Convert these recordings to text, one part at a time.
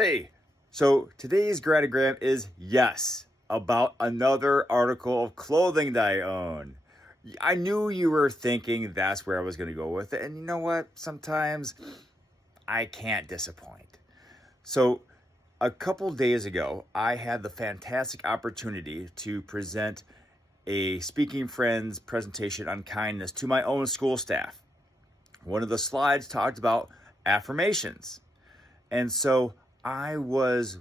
Hey, so today's Gratigram is yes, about another article of clothing that I own. I knew you were thinking that's where I was going to go with it. And you know what? Sometimes I can't disappoint. So, a couple days ago, I had the fantastic opportunity to present a Speaking Friends presentation on kindness to my own school staff. One of the slides talked about affirmations. And so I was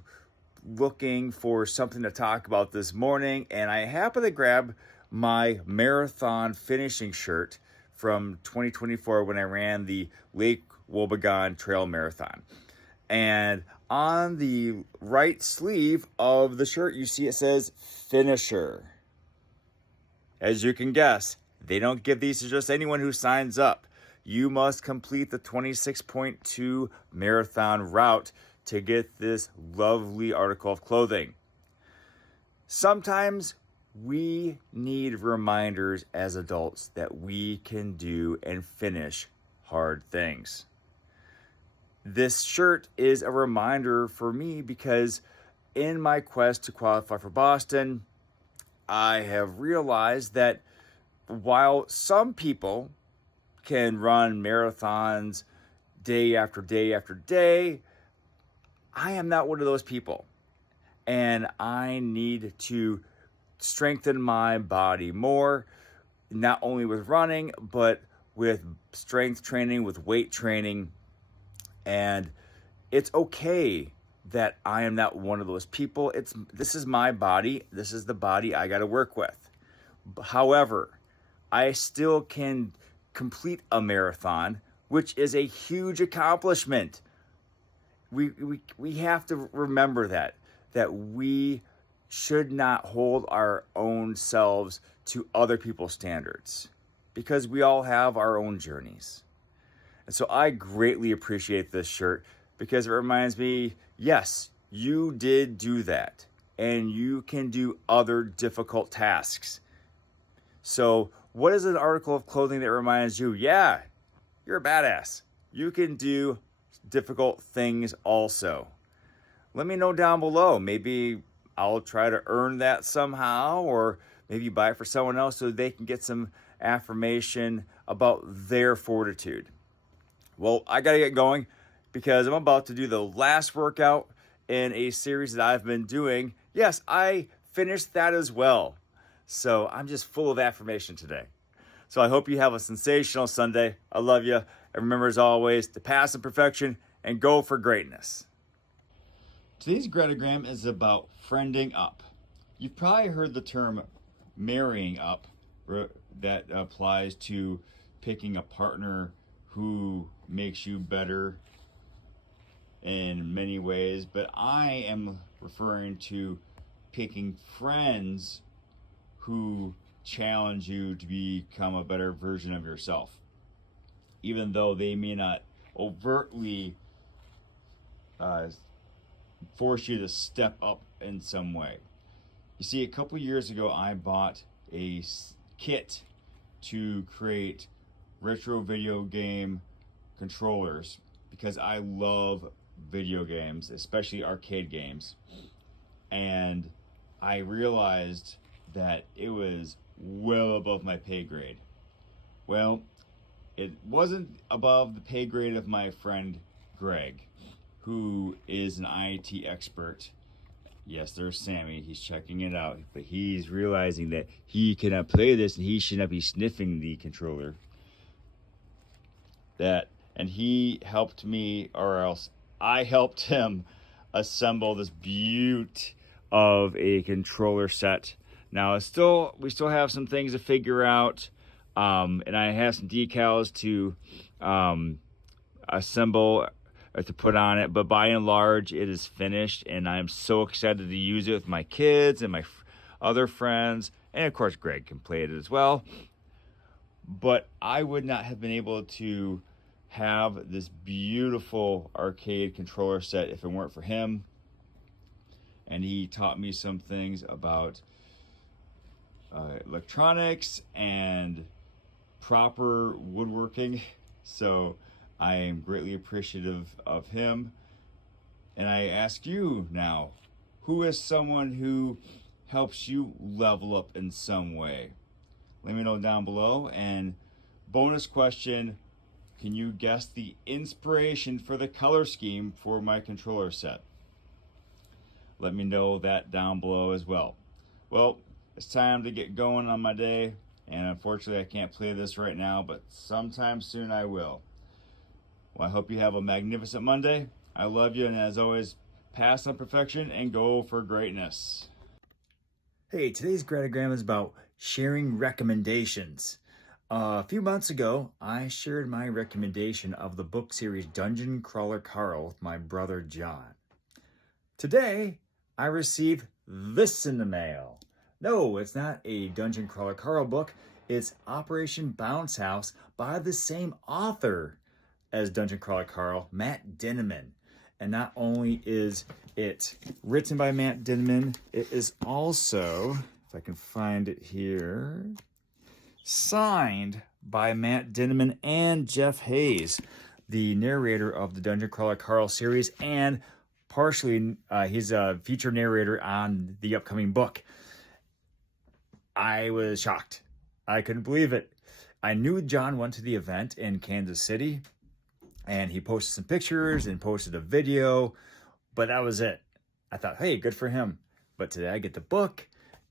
looking for something to talk about this morning, and I happened to grab my marathon finishing shirt from 2024 when I ran the Lake Wobegon Trail Marathon. And on the right sleeve of the shirt, you see it says finisher. As you can guess, they don't give these to just anyone who signs up. You must complete the 26.2 marathon route to get this lovely article of clothing. Sometimes we need reminders as adults that we can do and finish hard things. This shirt is a reminder for me because in my quest to qualify for Boston, I have realized that while some people can run marathons day after day after day, I am not one of those people. And I need to strengthen my body more, not only with running, but with strength training, with weight training. And it's okay that I am not one of those people. This is my body. This is the body I got to work with. However, I still can complete a marathon, which is a huge accomplishment. We have to remember that we should not hold our own selves to other people's standards because we all have our own journeys. And so I greatly appreciate this shirt because it reminds me, yes, you did do that and you can do other difficult tasks. So what is an article of clothing that reminds you, yeah, you're a badass. You can do difficult things also. Let me know down below. Maybe I'll try to earn that somehow, or maybe buy it for someone else so they can get some affirmation about their fortitude. Well, I got to get going because I'm about to do the last workout in a series that I've been doing. Yes, I finished that as well. So I'm just full of affirmation today. So I hope you have a sensational Sunday. I love you. And remember, as always, to pass imperfection and go for greatness. Today's Gratigram is about friending up. You've probably heard the term marrying up that applies to picking a partner who makes you better in many ways, but I am referring to picking friends who challenge you to become a better version of yourself, even though they may not overtly force you to step up in some way. You see, a couple years ago, I bought a kit to create retro video game controllers because I love video games, especially arcade games. And I realized that it was well above my pay grade. Well, it wasn't above the pay grade of my friend Greg, who is an IT expert. Yes, there's Sammy. He's checking it out, but he's realizing that he cannot play this and he should not be sniffing the controller. And he helped me, or else I helped him assemble this beaut of a controller set. Now, we still have some things to figure out, and I have some decals to assemble or to put on it. But by and large, it is finished, and I'm so excited to use it with my kids and my other friends, and of course, Greg can play it as well. But I would not have been able to have this beautiful arcade controller set if it weren't for him. And he taught me some things about electronics and proper woodworking. So I am greatly appreciative of him. And I ask you now, who is someone who helps you level up in some way? Let me know down below. And bonus question, can you guess the inspiration for the color scheme for my controller set? Let me know that down below as well. Well, it's time to get going on my day, and unfortunately I can't play this right now, but sometime soon I will. Well, I hope you have a magnificent Monday. I love you, and as always, pass on perfection and go for greatness. Hey, today's Gratigram is about sharing recommendations. A few months ago, I shared my recommendation of the book series Dungeon Crawler Carl with my brother John. Today, I received this in the mail. No, it's not a Dungeon Crawler Carl book. It's Operation Bounce House by the same author as Dungeon Crawler Carl, Matt Dinniman. And not only is it written by Matt Dinniman, it is also, if I can find it here, signed by Matt Dinniman and Jeff Hayes, the narrator of the Dungeon Crawler Carl series, and partially he's a featured narrator on the upcoming book. I was shocked. I couldn't believe it. I knew John went to the event in Kansas City, and he posted some pictures and posted a video, but that was it. I thought, hey, good for him. But today I get the book,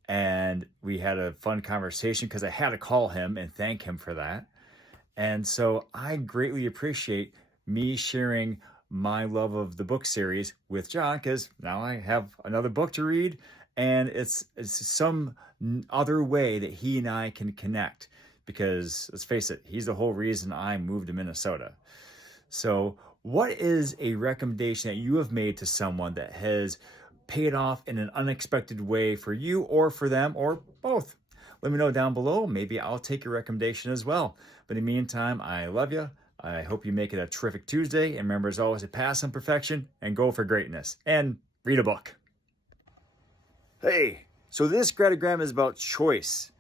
and we had a fun conversation because I had to call him and thank him for that. And so I greatly appreciate me sharing my love of the book series with John, because now I have another book to read, and it's some other way that he and I can connect, because let's face it, he's the whole reason I moved to Minnesota. So what is a recommendation that you have made to someone that has paid off in an unexpected way for you or for them, or both? Let me know down below. Maybe I'll take your recommendation as well. But in the meantime, I love you. I hope you make it a terrific Tuesday. And remember, as always, to pass on perfection and go for greatness. And read a book. Hey, so this Gratigram is about choice.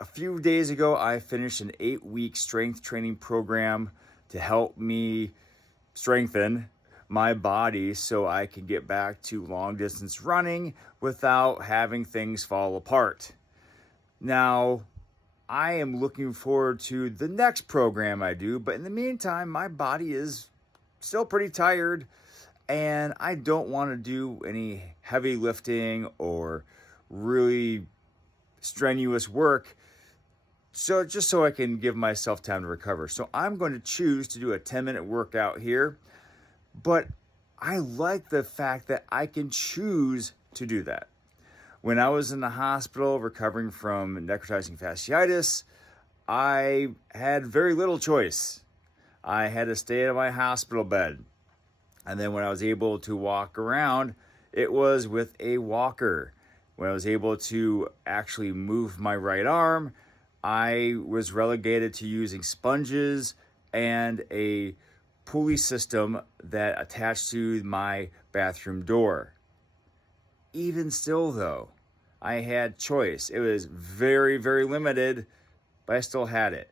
A few days ago, I finished an 8-week strength training program to help me strengthen my body so I can get back to long distance running without having things fall apart. Now, I am looking forward to the next program I do, but in the meantime, my body is still pretty tired, and I don't want to do any heavy lifting or really strenuous work. So just so I can give myself time to recover. So I'm going to choose to do a 10-minute workout here, but I like the fact that I can choose to do that. When I was in the hospital recovering from necrotizing fasciitis, I had very little choice. I had to stay in my hospital bed. And then when I was able to walk around, it was with a walker. When I was able to actually move my right arm, I was relegated to using sponges and a pulley system that attached to my bathroom door. Even still, though, I had choice. It was very, very limited, but I still had it.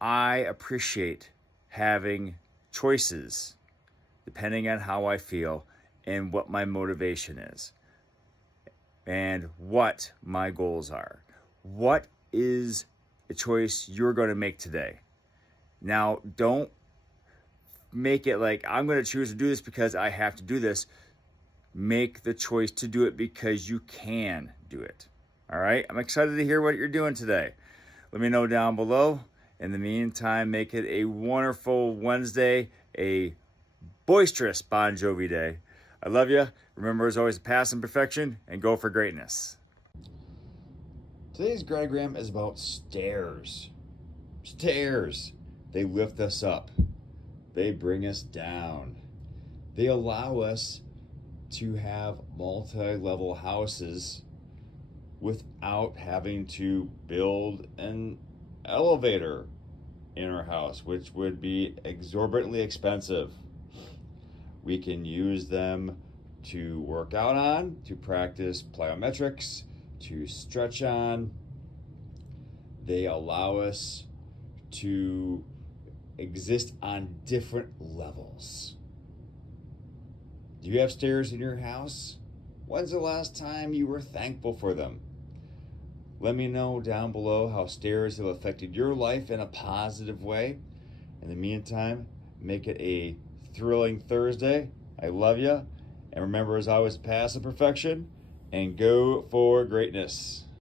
I appreciate having choices depending on how I feel and what my motivation is and what my goals are. What is the choice you're going to make today? Now, don't make it like, I'm going to choose to do this because I have to do this. Make the choice to do it because you can do it. All right? I'm excited to hear what you're doing today. Let me know down below. In the meantime, make it a wonderful Wednesday, a boisterous Bon Jovi day. I love you. Remember, as always, to pass in perfection and go for greatness. Today's Gratigram is about stairs. Stairs. They lift us up. They bring us down. They allow us to have multi-level houses without having to build an elevator in our house, which would be exorbitantly expensive. We can use them to work out on, to practice plyometrics, to stretch on. They allow us to exist on different levels. Do you have stairs in your house? When's the last time you were thankful for them? Let me know down below how stairs have affected your life in a positive way. In the meantime, make it a thrilling Thursday. I love you. And remember, as always, pass the perfection and go for greatness.